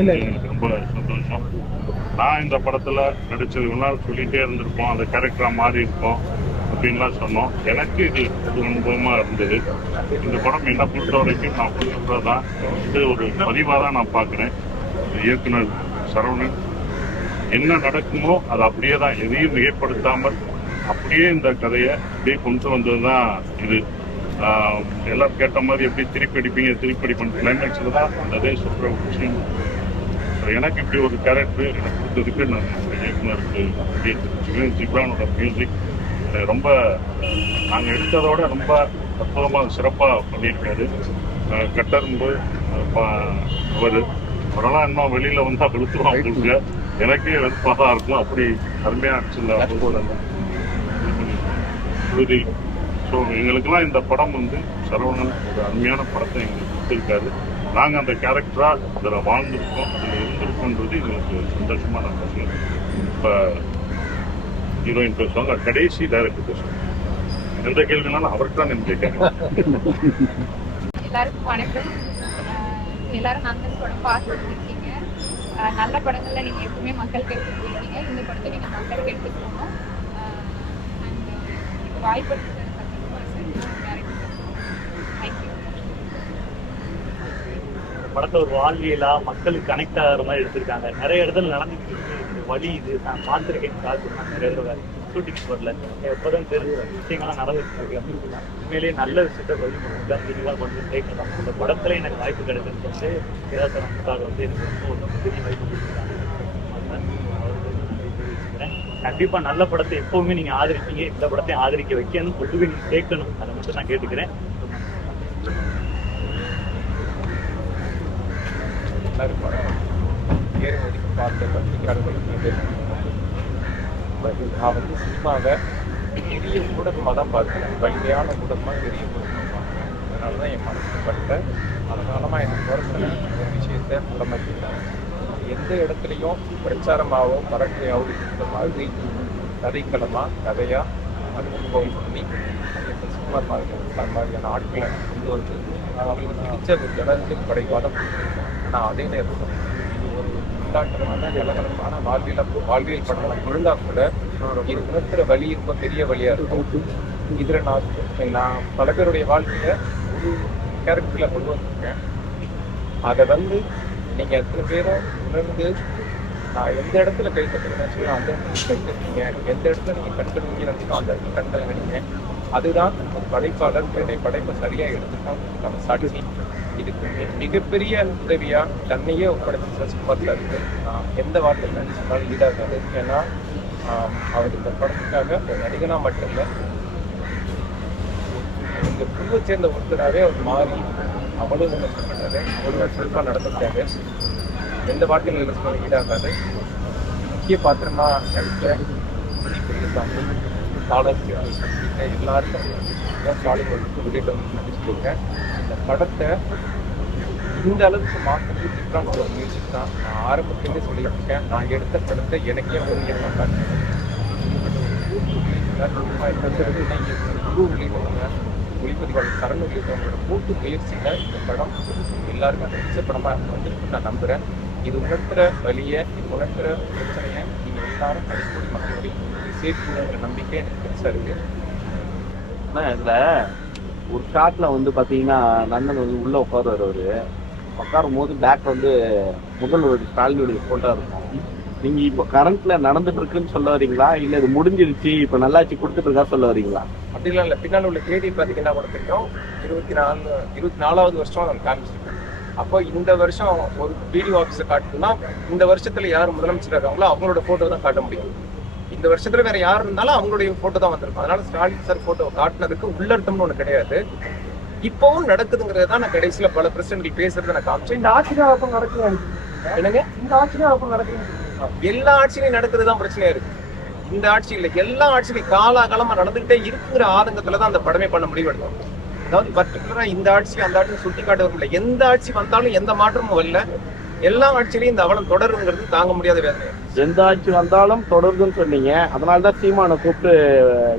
எனக்கு ரொம்ப சந்தோஷம். நான் இந்த படத்துல நடிச்சதுனால சொல்லிட்டே இருந்திருப்போம், அந்த கேரக்டரா மாறி இருப்போம் அப்படின்லாம் சொன்னோம். எனக்கு இது அனுபவமா இருந்தது. இந்த படம் என்னை பொறுத்த வரைக்கும் நான் சொல்றதான் இது ஒரு பதிவாக தான் நான் பார்க்குறேன். இயக்குனர் சரவணன் என்ன நடக்குமோ அது அப்படியே தான், எதையும் மிகைப்படுத்தாமல் அப்படியே இந்த கதையை அப்படியே கொண்டு வந்தது தான் இது. எல்லாரும் கேட்ட மாதிரி எப்படி திருப்பி அடிப்பீங்க கிளைமேக்ஸில் தான் அந்த அதே சொல்கிற ஒரு விஷயம். எனக்கு இப்படி ஒரு கேரக்டர் எனக்கு கொடுத்ததுக்கு நான் இயக்குனருக்கு ஜிப்ரானோட மியூசிக் ரொம்ப நாங்கள் எடுத்ததோட ரொம்ப அற்புதமாக சிறப்பாக பண்ணியிருக்காரு. கட்டரும்பு அவரெல்லாம் இன்னும் வெளியில் வந்தால் வெளுத்துருவான் கொடுங்க, எனக்கே வெறுப்பாக தான் இருக்கும். அப்படி அருமையாக அடிச்சிருந்தாங்க. ஸோ எங்களுக்கெல்லாம் இந்த படம் சரவணன் ஒரு அருமையான படத்தை எங்களுக்கு கொடுத்துருக்காரு. நாங்கள் அந்த கேரக்டராக அதில் வாழ்ந்துருக்கோம், அதில் இருந்திருக்கோன்றது எங்களுக்கு சந்தோஷமான விஷயம். இப்போ ஹீரோயின் பேசுவாங்க, கடைசி டைரக்டர் பேசுவாங்க. எந்த கேள்வினாலும் அவருக்கு தான் நான் கேட்குறேன். எல்லாருக்கும் வணக்கம். எல்லாரும் நந்தன் படம் பார்த்துட்டு இருக்கீங்க. நல்ல படங்கள்ல நீங்க எப்பவுமே மக்களுக்கு எடுத்துட்டு போயிருக்கீங்க. இந்த படத்தை நீங்க மக்களுக்கு எடுத்துட்டு போகணும். அண்ட் வாய்ப்பு படத்தை ஒரு வாழ்வியலா மக்களுக்கு கனெக்ட் ஆகிற மாதிரி எடுத்திருக்காங்க. நிறைய இடத்துல நடந்துட்டு இருக்கு வழி. இது நான் பார்த்துருக்கேன், காசு நான் நிறைய தடவை ஷூட்டிங் வரல, எப்போதான் தெரிஞ்ச விஷயங்கள்லாம் நடந்துட்டு இருக்கு. உண்மையிலேயே நல்ல விஷயத்த வழி தெளிவாக கொண்டு சேர்க்கலாம். இந்த படத்துல எனக்கு வாய்ப்பு கிடைக்கிறது ஏதாவது எனக்கு ரொம்ப ஒரு பெரிய வாய்ப்பு கொடுத்துருக்காங்க. கண்டிப்பா நல்ல படத்தை எப்பவுமே நீங்க ஆதரிப்பீங்க, இந்த படத்தையும் ஆதரிக்க வைக்கணும், கொண்டு போய் நீங்க சேர்க்கணும். அதை மட்டும் நான் கேட்டுக்கிறேன். படம் ஏறி ஒதுக்கி பார்த்த பத்திரிகையாளர்களுக்கு நான் சினிமாவை பெரிய ஊடகமாக தான் பார்க்குறேன். வலிமையான ஊடகமாக பெரிய ஊடகமாக பார்க்குறேன். அதனால தான் என் மனசு பட்ட அதனாலமாக எனக்கு வருஷம் ஒரு விஷயத்தை புலமைக்கிட்டாங்க. எந்த இடத்துலையும் பிரச்சாரமாகவோ பரட்டையாகவோ இருக்கிற மாதிரி கதைக்களமாக கதையாக அனுபவம் பண்ணி சுமார் மாதிரியான ஆட்களை கொண்டு வந்து அவங்களுக்கு பிடிச்ச ஒரு ஜனத்தின் படைவாதம். ஆனால் அதே நேரத்தில் இது ஒரு உண்டாட்டமான ஜலகலப்பான வாழ்வியல் படம் இருந்தால் கூட இது உணர்த்துற வழி ரொம்ப பெரிய வழியாக இருக்கும். இதில் நான் பல பேருடைய வாழ்க்கையை ஒரு கேரக்டரில் கொண்டு வந்திருக்கேன். அதை நீங்கள் எத்தனை பேரும் உணர்ந்து நான் எந்த இடத்துல கை தட்டுறேன்னு அந்த இடத்துல கை தட்டுறீங்க, எந்த இடத்துல நீங்கள் கண்டுபிடிக்கிறீங்களோ அந்த இடத்துல கண்டுபிடிங்க. அதுதான் படைப்பாளர் படைப்பை சரியாக எடுத்துக்கான சாட்சி. இதுக்கு மிகப்பெரிய உதவியா தன்னையே ஒப்படைச்ச சுமத்தில் இருக்கு. எந்த வார்த்தை சொன்னாலும் ஈடாகாது. ஏன்னா அவர் இந்த படத்துக்காக ஒரு நடிகனா மட்டும் இல்லை, இந்த குழுவை சேர்ந்த ஒருத்தராகவே அவர் மாறி அவளும் பண்ணாரு, ஒரு சிறப்பாக நடந்துட்டாரு. எந்த வார்த்தைகள் சொன்னாலும் ஈடாகாது. முக்கிய பாத்திரமா நடித்த எல்லாருக்கும் சாலிகளுக்கு உள்ளிட்ட நடிச்சுட்டு இருக்கேன். இந்த படத்தை இந்த அளவுக்கு மாற்றத்துக்கு டிஃப்ரெண்ட் ஒரு மியூசிக் தான். நான் ஆரம்பத்திலேருந்து சொல்லிட்டு இருக்கேன், நான் எடுத்த படத்தை எனக்கே ஒரு ஒளிப்பதிவாளர் சரண் உள்ளிட்டவங்களோட கூட்டு முயற்சியில் இந்த படம் எல்லாருக்கும் நடிச்ச படமாக வந்துருக்கு நான் நம்புகிறேன். இது உணர்த்துற வழியை, இது உணர்த்துற பிரச்சனையை நீங்கள் எல்லாரும் அடிப்படை மக்களுடைய சேர்த்துங்கிற நம்பிக்கை எனக்கு பெருசாக இருக்குது. ஆனால் இதில் ஒரு ஷாட்டில் பார்த்தீங்கன்னா நந்தன் உள்ளே உட்காருவார். உட்காரும் போது பேக் முதல்வர் ஸ்டாலினுடைய ஃபோட்டோ இருக்கும். நீங்கள் இப்போ கரண்ட்டில் நடந்துட்டு இருக்குன்னு சொல்ல வரீங்களா, இல்லை இது முடிஞ்சிருச்சு இப்போ நல்லாச்சு கொடுத்துட்டு இருக்கா சொல்ல வரீங்களா? அப்படிலாம் இல்லை. பின்னால் உள்ள தேதி பார்த்தீங்கன்னா கூட தெரியும், 24வது வருஷம் நான் காமிச்சிருக்கேன். அப்போ இந்த வருஷம் ஒரு பிடிஓ ஆஃபீஸை காட்டணும்னா இந்த வருஷத்தில் யார் முதலமைச்சர் இருக்காங்களோ அவங்களோட ஃபோட்டோ தான் காட்ட முடியும். இந்த வருஷத்துல வேற யார் இருந்தாலும் அவங்களுடைய போட்டோ தான் வந்திருக்கும். அதனால ஸ்டாலின் சார் போட்டோ காட்டினதுக்கு உள்ளர்த்தம்னு ஒண்ணு கிடையாது. இப்பவும் நடக்குதுங்கிறது தான் நான் கடைசியில பல பிரசிடென்ட்கள் பேசுறதை நான் காமிச்சேன். இந்த ஆட்சியாளப்பம் நடக்குது என்னங்க, இந்த ஆட்சியாளப்பம் நடக்குது, எல்லா ஆட்சியிலையும் நடக்குதுதான் பிரச்சனையா இருக்கு. இந்த ஆட்சி இல்லை, எல்லா ஆட்சியிலையும் காலாகாலமா நடந்துகிட்டே இருக்குங்கிற ஆதங்கத்துலதான் அந்த படமே பண்ண முடிவெடுத்தோம். அதாவது பர்டிகுலரா இந்த ஆட்சி அந்த ஆட்சி சுட்டி காட்டுவதில்லை. எந்த ஆட்சி வந்தாலும் எந்த மாற்றமும் வரல, எல்லா ஆட்சியிலையும் இந்த அவலம் தொடருங்கிறது தாங்க முடியாத வேதனை. எந்த ஆட்சி வந்தாலும் தொடருதுன்னு சொன்னீங்க, அதனாலதான் சீமானை கூப்பிட்டு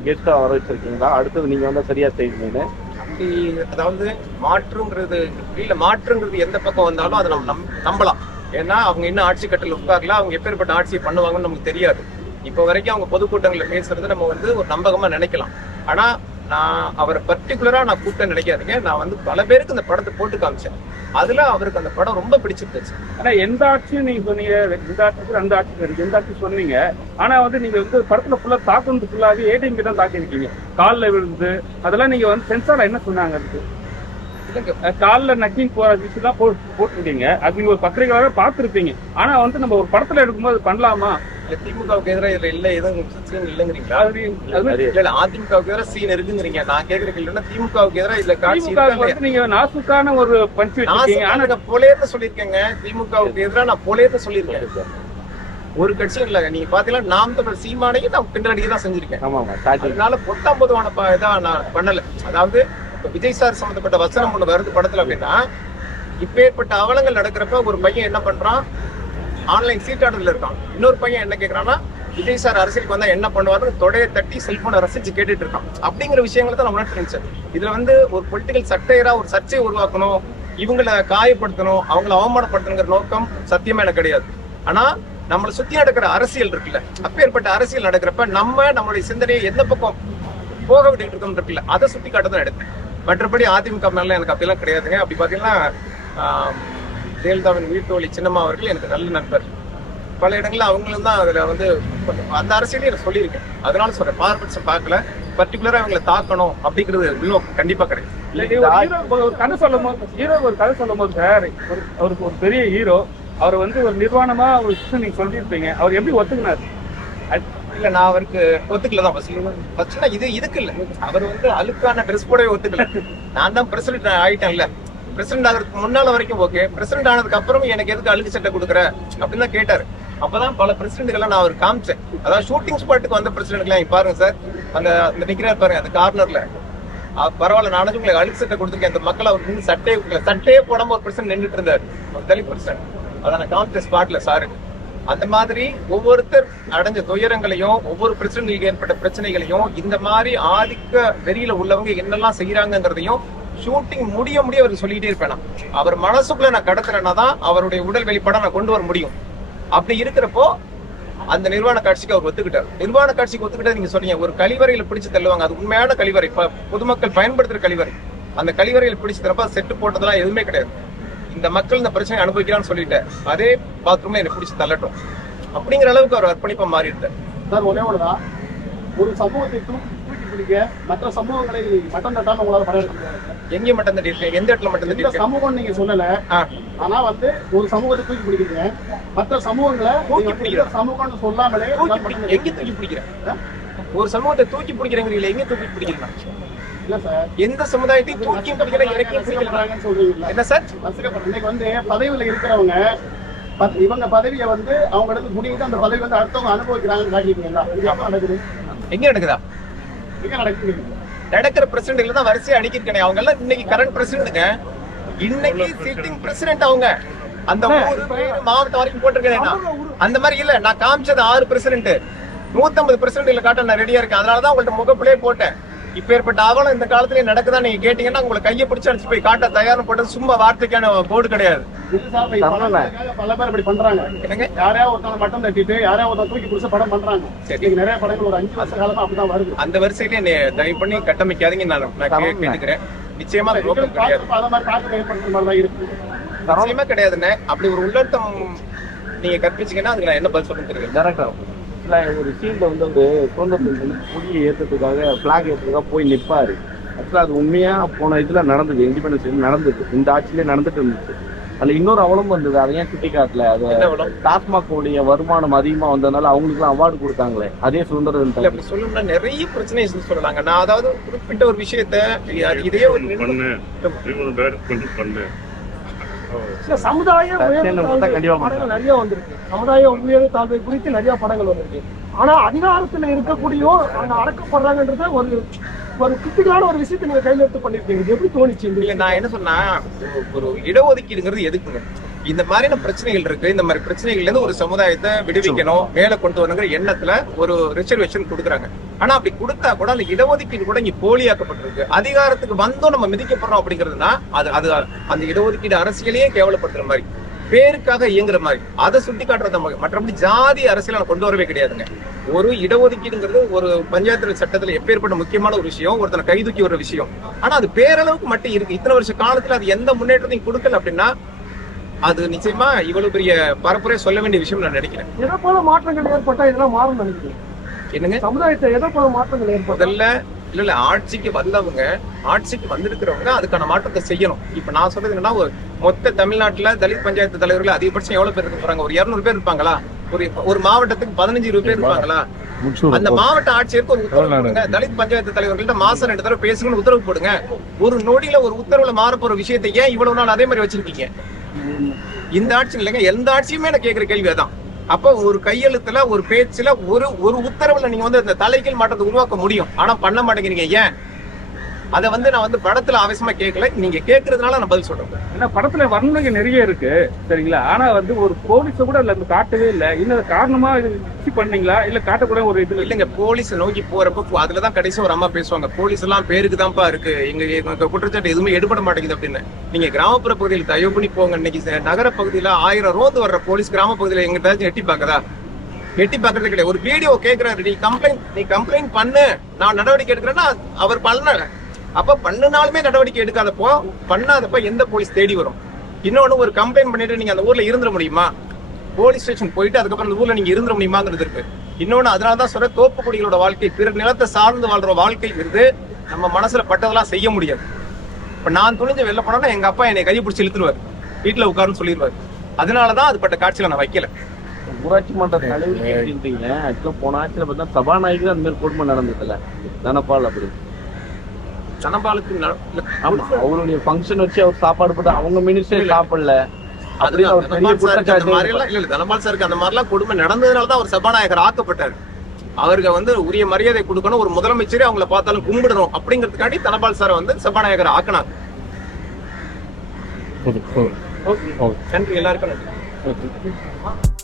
கெஸ்டா வர வச்சிருக்கீங்களா? அடுத்தது நீங்க சரியா செய்வீங்கன்னு அப்படி அதாவது மாற்றுங்கிறது இல்ல, மாற்றுங்கிறது எந்த பக்கம் வந்தாலும் அதை நம்ம நம்பலாம். ஏன்னா அவங்க இன்னும் ஆட்சி கட்டில் உட்காரல, அவங்க எப்பேற்பட்ட ஆட்சியை பண்ணுவாங்கன்னு நமக்கு தெரியாது. இப்போ வரைக்கும் அவங்க பொதுக்கூட்டங்களில் பேசுறது நம்ம வந்து ஒரு நம்பகமா நினைக்கலாம். ஆனா நான் அவரை பர்டிகுலரா நான் கூப்பிட்டு நினைக்காதீங்க. நான் வந்து பல பேருக்கு இந்த படத்தை போட்டு காமிச்சேன். அதுல அவருக்கு அந்த படம் ரொம்ப பிடிச்சிருந்துச்சு. ஆனா எந்த ஆட்சியும் நீங்க சொன்னீங்க, இந்த ஆட்சிக்கு அந்த ஆட்சி எந்த ஆட்சி சொன்னீங்க. ஆனா வந்து நீங்க வந்து படத்துல ஃபுல்லா தாக்குனது ஃபுல்லாவே ஏடிஎம் தான் தாக்கிருக்கீங்க. காலில் விழுந்து அதெல்லாம் நீங்க வந்து சென்சார்ல என்ன சொன்னாங்க? அதுக்கு காலில் நக்கிங் போற விஷயம் தான் போட்டுருக்கீங்க. அது நீங்க ஒரு பத்திரிகையாளராக பார்த்துருப்பீங்க. ஆனா வந்து நம்ம ஒரு படத்துல எடுக்கும்போது பண்ணலாமா? திமுகவுக்கு எதிராக இதுல இல்ல எதுவும் சீன் இல்லைங்கிறீங்களா? இல்ல அதிமுகவுக்கு எதிராக சீன் இருக்குங்கிறீங்க. நான் கேக்குறேன் இல்லைன்னா திமுகவுக்கு எதிராக இதுல காட்சி நீங்க நாசுக்கான ஒரு பஞ்ச் வச்சிருக்கீங்க. ஆனா நான் போலேன்னு சொல்லியிருக்கேங்க. திமுகவுக்கு எதிராக நான் போலேன்னு சொல்லியிருக்கேன். ஒரு கட்சியும் இல்ல. நீங்க பாத்தீங்கன்னா நாம் தமிழ் சீமானையும் நான் பின்னடிக்கு தான் செஞ்சிருக்கேன். அதனால பொத்தாம் பொதுவான இதா நான் பண்ணல. அதாவது விஜய் சார் சம்பந்தப்பட்ட வசனம் ஒண்ணு வருது படத்துல அப்படின்னா, இப்பேற்பட்ட அவலங்கள் நடக்கிறப்ப ஒரு பையன் என்ன பண்றான், ஆன்லைன் சீட்டாடுதல் இருக்கான். இன்னொரு பையன் என்ன கேட்கறான்னா, விஜய் சார் அரசியலுக்கு வந்தா என்ன பண்ணுவாரு, தொடையை தட்டி செல்போனை ரசிச்சு கேட்டுட்டு இருக்கான். அப்படிங்கிற விஷயங்களை தான் நம்ம உணர்ந்து. இதுல வந்து ஒரு பொலிட்டிக்கல் சட்டையரா ஒரு சர்ச்சையை உருவாக்கணும், இவங்களை காயப்படுத்தணும், அவங்களை அவமானப்படுத்தணுங்கிற நோக்கம் சத்தியமா எனக்கு கிடையாது. ஆனா நம்மளை சுத்தி நடக்கிற அரசியல் இருக்குல்ல, அப்பேற்பட்ட அரசியல் நடக்கிறப்ப நம்மளுடைய சிந்தனையை எந்த பக்கம் போக விட்டுட்டு இருக்கோம் இருக்குல்ல, அதை சுட்டி காட்டதான் எடுத்தேன். மற்றபடி அதிமுக மேல எனக்கு அப்படிலாம் கிடையாதுங்க. அப்படி பாத்தீங்கன்னா ஜெயலலிதாவின் வீட்டோலி சின்னம்மா அவர்கள் எனக்கு நல்ல நண்பர். பல இடங்கள்ல அவங்களும் தான் அதுல வந்து அந்த அரசியலையும் எனக்கு சொல்லியிருக்கேன். அதனால சொல்றேன், பாரபட்சம் பார்க்கல. பர்டிகுலரா அவங்களை தாக்கணும் அப்படிங்கிறது இன்னும் கண்டிப்பா கிடையாது. ஒரு கதை சொல்லும் போது சார், அவருக்கு ஒரு பெரிய ஹீரோ, அவர் வந்து ஒரு நிர்வாணமா ஒரு விஷயம் நீங்க சொல்லியிருப்பீங்க. அவர் எப்படி ஒத்துக்கினார்? இல்ல நான் அவருக்கு ஒத்துக்கலதான் ஃபர்ஸ்ட். இதுக்கு இல்ல, அவர் வந்து அழுக்கான ட்ரெஸ் போடவே ஒத்துக்கல. நான் தான் பிரசிடென்ட் ஆயிட்டேன்ல. பிரசிடென்ட் ஆகிறதுக்கு முன்னால வரைக்கும் ஓகே, பிரசிடென்ட் ஆனதுக்கு அப்புறம் எனக்கு எதுக்கு அழுக்கு சட்டை கொடுக்குற அப்படின்னு தான் கேட்டாரு. அப்பதான் பல பிரசிடென்ட்களை நான் அவருக்கு காமிச்சேன். அதாவது ஷூட்டிங் ஸ்பாட்டுக்கு வந்த பிரசிடென்ட்லாம் பாருங்க சார், அந்த நிக்கிறார் பாருங்க அந்த கார்னர்ல, பரவாயில்ல நானும் உங்களுக்கு அழுக்கு சட்டை கொடுத்துருக்கேன். அந்த மக்கள் அவருக்கு வந்து சட்டையே போடாம ஒரு பிரசிடென்ட் நின்றுட்டு இருந்தாரு, ஒரு தலித் பிரசிடென்ட். அதை நான் காமிச்ச ஸ்பாட்ல சாரு. அந்த மாதிரி ஒவ்வொருத்தர் அடைஞ்ச துயரங்களையும், ஒவ்வொரு பிரச்சனைகளுக்கு ஏற்பட்ட பிரச்சனைகளையும், இந்த மாதிரி ஆதிக்க வெறியில உள்ளவங்க என்னெல்லாம் செய்யறாங்கிறதையும் ஷூட்டிங் முடிய அவருக்கு சொல்லிட்டே இருப்பேன். அவர் மனசுக்குள்ள நான் கடத்துறேன்னா தான் அவருடைய உடல் வெளிப்பாட நான் கொண்டு வர முடியும். அப்படி இருக்கிறப்போ அந்த நிர்வாண காட்சிக்கு அவர் ஒத்துக்கிட்டார். நிர்வாண காட்சிக்கு ஒத்துக்கிட்டா நீங்க சொன்னீங்க, ஒரு கழிவறையில பிடிச்சு தள்ளுவாங்க, அது உண்மையான கழிவறை, பொதுமக்கள் பயன்படுத்துற கழிவறை. அந்த கழிவறையில பிடிச்சு தரப்ப செட்டு போட்டதெல்லாம் எதுவுமே கிடையாது. இந்த மக்கள் இந்த பிரச்சனை அனுபவிக்கிறான்னு சொல்லிட்டு அதே பாத்ரூம்ல என்னை பிடிச்சி தள்ளட்டும் அப்படிங்கிற அளவுக்கு அவர் அர்ப்பணிப்பா மாறிட்டார். சார் ஒரே ஒண்ணுதான், ஒரு சமூகத்தை தூக்கி பிடிக்க மற்ற சமூகங்களை மட்டம் தட்டாம உங்களால படம் எடுக்க முடியாது. எங்கே மட்டம் தட்டி இருக்கேன்? எந்த இடத்துல மட்டம் தட்டி இருக்கேன்? சமூகம் நீங்க சொல்லல, ஆனா வந்து ஒரு சமூகத்தை தூக்கி பிடிக்கிறீங்க, மற்ற சமூகங்களை தூக்கி பிடிக்கிற சமூகம்னு சொல்லாமலே எங்க தூக்கி பிடிக்கிறேன்? ஒரு சமூகத்தை தூக்கி பிடிக்கிறேங்கிறீங்களா? எங்க தூக்கி பிடிக்கிறேன்? இல்ல சார், எந்த சமுதாயத்தையும் தூக்கி பிடிக்கிற சொல்றீங்களா? என்ன சார் இன்னைக்கு வந்து பதவியில இருக்கிறவங்க இவங்க பதவியை வந்து அவங்க இடத்துல முடிக்கிட்டு அந்த பதவி வந்து அடுத்தவங்க அனுபவிக்கிறாங்கன்னு காட்டிருக்கீங்களா? இது எப்ப நடக்குது? எங்க நடக்குதா? எங்க நடக்குது? நடக்கிற பிரசிடென்ட்ல தான் வரிசையா அடிக்கிருக்கேன். அவங்க எல்லாம் இன்னைக்கு கரண்ட் பிரசிடென்ட்ங்க, இன்னைக்கு சிட்டிங் பிரசிடென்ட். அவங்க அந்த ஊரு பேரு மாவட்டம் வரைக்கும் போட்டிருக்கேன். அந்த மாதிரி இல்ல, நான் காமிச்சது 6 பிரசிடென்ட், 150 பிரசிடென்ட்ல காட்ட நான் ரெடியா இருக்கேன். அதனாலதான் உங்கள்ட்ட முகப்பிலே போட்டேன். இப்ப ஏற்பட்ட அவலம் இந்த காலத்துல நடக்குதா நீங்க கேட்டீங்கன்னா உங்களை கையை பிடிச்சு அடிச்சு போய் காட்ட தயார் போட்டது சும்மா வார்த்தைக்கான போர்டு கிடையாது. பல பேர் இப்படி பண்றாங்க. யாரையா ஒருத்தவங்க மட்டம் தட்டிட்டு யாரையா ஒருத்தவங்க தூக்கி பிடிச்ச படம் பண்றாங்க. நிறைய படங்கள் ஒரு 5 வருஷ காலமா அப்படிதான் வருது. அந்த வரிசையில என்னை தயவு பண்ணி கட்டமைக்காதீங்க நான் கேட்டுக்கிறேன். நிச்சயமா அது நோக்கம் கிடையாது. அத மாதிரி தாக்கத்தை ஏற்படுத்துற மாதிரி தான் இருக்கு. நிச்சயமா கிடையாதுண்ணே. அப்படி ஒரு உள்ளர்த்தம் நீங்க கற்பிச்சீங்கன்னா அதுக்கு நான் என்ன பதில் சொல்ல தெரியும். ஒரு சீன்ல வந்து ஒரு சுதந்திரத்தில் கொடியை ஏற்றத்துக்காக பிளாக் ஏற்றத்துக்காக போய் நிற்பாரு. ஆக்சுவலா அது உண்மையா போன இதுல நடந்தது, இண்டிபெண்டன்ஸ் நடந்தது, இந்த ஆட்சியிலே நடந்துட்டு இருந்துச்சு. அதுல இன்னொரு அவலம் வந்தது, அதை ஏன் சுட்டி காட்டல? அது டாஸ்மாக் உடைய வருமானம் அதிகமா வந்ததுனால அவங்களுக்கு எல்லாம் அவார்டு கொடுத்தாங்களே, அதே சுதந்திரம் சொல்லணும்னா நிறைய பிரச்சனை சொல்லலாங்க. நான் அதாவது குறிப்பிட்ட ஒரு விஷயத்த இதே ஒரு சமுதாய நிறைய வந்திருக்கு. சமுதாய உயர்வு தாழ்வை குறித்து நிறைய படங்கள் வந்திருக்கு. ஆனா அதிகாரத்துல இருக்கக்கூடிய அந்த அடக்கப்படுறாங்கன்றத ஒரு கிரிட்டிக்கலான ஒரு விஷயத்தை நீங்க கையில எடுத்து பண்ணிருக்கீங்க. எப்படி தோணிச்சு? இல்ல நான் என்ன சொன்னா, ஒரு இடஒதுக்கீடுங்கிறது எதுக்குங்க? இந்த மாதிரியான பிரச்சனைகள் இருக்கு. இந்த மாதிரி பிரச்சனைகள்ல இருந்து ஒரு சமுதாயத்தை விடுவிக்கணும், மேல கொண்டு வரணுங்கிற எண்ணத்துல ஒரு ரிசர்வேஷன் கொடுக்குறாங்க. ஆனா அப்படி கொடுத்தா கூட அந்த இடஒதுக்கீடு கூட இங்க போலியாக்கப்பட்டிருக்கு. அதிகாரத்துக்கு வந்தோம் நம்ம மிதிக்கப்படுறோம் அப்படிங்கிறதுனா அது அந்த இடஒதுக்கீடு அரசியலையே கேவலப்படுத்துற மாதிரி. பேருக்காக இயங்குற மாதிரி அதை சுட்டி காட்டுறத மற்றபடி ஜாதி அரசியல கொண்டு வரவே கிடையாதுங்க. ஒரு இடஒதுக்கீடுங்கிறது ஒரு பஞ்சாயத்து சட்டத்துல எப்பேற்பட்ட முக்கியமான ஒரு விஷயம், ஒருத்தனை கைதூக்கி ஒரு விஷயம். ஆனா அது பேரளவுக்கு மட்டும் இருக்கு. இத்தனை வருஷ காலத்துல அது எந்த முன்னேற்றத்தையும் கொடுக்கல அப்படின்னா அது நிச்சயமா இவ்வளவு பெரிய பரப்புரையை சொல்ல வேண்டிய விஷயம் நான் நினைக்கிறேன். எதை போல மாற்றங்கள் ஏற்பட்டா இதெல்லாம் மாறும் நினைக்கிறேன்? என்னங்க சமுதாயத்தை எதை போல மாற்றங்கள் ஏற்பட்டா? முதல்ல இல்ல ஆட்சிக்கு வந்தவங்க, ஆட்சிக்கு வந்திருக்கிறவங்க அதுக்கான மாற்றத்தை செய்யணும். இப்ப நான் சொல்றது என்னன்னா, மொத்த தமிழ்நாட்டுல தலித் பஞ்சாயத்து தலைவர்கள் அதிகபட்சம் எவ்வளவு பேர் இருக்க போறாங்க? ஒரு 200 பேர் இருப்பாங்களா? ஒரு மாவட்டத்துக்கு 15-20 பேர் இருப்பாங்களா? அந்த மாவட்ட ஆட்சியருக்கு ஒரு உத்தரவு போடுங்க. தலித் பஞ்சாயத்து தலைவர்கள்ட்ட மாசம் 2 தடவை பேசணும்னு உத்தரவு போடுங்க. ஒரு நொடியில ஒரு உத்தரவுல மாற போற விஷயத்தை ஏன் இவ்வளவு நாள் அதே மாதிரி வச்சிருக்கீங்க? இந்த ஆட்சி இல்லைங்க, எந்த ஆட்சியுமே நான் கேட்கிற கேள்வி அதான். அப்ப ஒரு கையெழுத்துல ஒரு பேச்சுல ஒரு உத்தரவுல நீங்க வந்து இந்த தலைகீழ் மாற்றத்தை உருவாக்க முடியும். ஆனா பண்ண மாட்டேங்கிறீங்க. ஏன்? அதை வந்து நான் வந்து படத்துல ஆவேசமா கேட்கல, நீங்க கேட்கறதுனால நான் பதில் சொல்றேன். ஏன்னா படத்துல வன்முறை நிறைய இருக்கு சரிங்களா, ஆனா வந்து ஒரு போலீஸ கூட அதுல இருந்து காட்டவே இல்லை. இன்னும் காரணமா இது பண்ணீங்களா இல்ல காட்டக்கூட ஒரு இது இல்லைங்க. போலீஸ் நோக்கி போறப்ப அதுலதான் கடைசி ஒரு அம்மா பேசுவாங்க, போலீஸ் எல்லாம் பேருக்கு தான்ப்பா இருக்கு, எங்க குற்றச்சாட்டு எதுவுமே எடுபட மாட்டேங்குது அப்படின்னு. நீங்க கிராமப்புற பகுதியில் தயவு பண்ணி போங்க. இன்னைக்கு நகர பகுதியில 1000 ரோந்து வர்ற போலீஸ் கிராம பகுதியில எங்கிட்ட எட்டி பாக்குதா? எட்டி பாக்குறது கிடையாது. ஒரு வீடியோ கேட்கிறாரு, நீ கம்ப்ளைண்ட் பண்ணு, நான் நடவடிக்கை எடுக்கிறேன்னா அவர் பண்ணல. அப்ப பண்ணுனாலுமே நடவடிக்கை எடுக்காதப்போ, பண்ணாதப்ப எந்த போலீஸ் தேடி வரும்? இன்னொன்னு, ஒரு கம்ப்ளைண்ட் பண்ணிட்டு நீங்க அந்த ஊர்ல இருந்துட முடியுமா? போலீஸ் ஸ்டேஷன் போயிட்டு அதுக்கப்புறம் அந்த ஊர்ல நீங்க இருந்துட முடியுமாங்கிறது இருக்கு. இன்னொன்னு, அதனாலதான் சொல்ற, தோப்பு குடிகளோட வாழ்க்கை, பிறர் நிலத்தை சார்ந்து வாழ்ற வாழ்க்கை இருந்து நம்ம மனசுல பட்டதெல்லாம் செய்ய முடியாது. இப்ப நான் துணிஞ்சு வெளில போனோம்னா எங்க அப்பா என்னை கையை பிடிச்சி இழுத்துருவாரு, வீட்டுல உட்காருன்னு சொல்லிடுவாரு. அதனாலதான் அது பட்ட காட்சியில நான் வைக்கல. ஊராட்சி மன்ற தலைவர் கேட்டீங்க. ஆக்சுவலா போன ஆட்சியில பார்த்தா சபாநாயகர் அந்த மாதிரி கொடுமை நடந்ததில்ல, தனபால் அப்படி தனபாலுக்கு அவருடைய ஃபங்க்ஷன் வச்சு அவர் சாப்பாடு போட்டு அவங்க மினிஸ்டர் சாப்பிடல. தனபால் சாருக்கு அந்த மாதிரிலாம் கொடுமை நடந்ததுனாலதான் அவர் சபாநாயகர் ஆக்கப்பட்டார். அவருக்கு வந்து உரிய மரியாதை கொடுக்கணும், ஒரு முதலமைச்சரே அவங்கள பார்த்தாலும் கும்பிடணும் அப்படிங்கிறதுக்காண்டி தனபால் சாரை வந்து சபாநாயகர் ஆக்கினாங்க. நன்றி, எல்லாருக்கும் நன்றி.